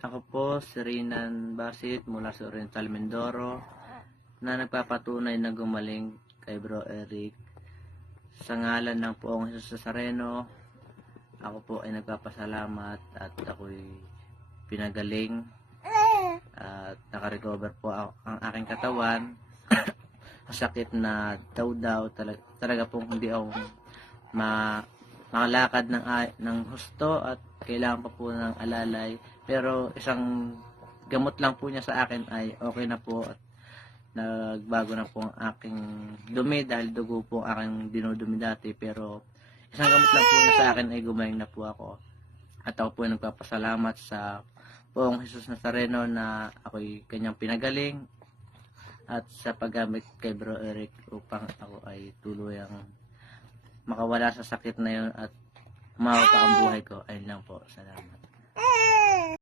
Ako po si Rinan Basit mula sa Oriental Mindoro na nagpapatunay na gumaling kay Bro Eric. Sa ngalan ng Poong Jesus Nazareno, ako po ay nagpapasalamat at ako'y pinagaling at nakarecover po ang aking katawan. Masakit na daw talaga pong hindi ako makalakad ng husto at kailangan pa po ng alalay, pero isang gamot lang po niya sa akin ay okay na po at nagbago na po ang aking dumi dahil dugo po ang aking dinudumi dati, pero isang gamot lang po niya sa akin ay gumaling na po ako at ako po ay nagpapasalamat sa Poong Jesus Nazareno na ako'y kanyang pinagaling at sa paggamit kay Bro Eric upang ako ay tuluyang makawala sa sakit na yun at mawa pa ang buhay ko. Ayun lang po. Salamat.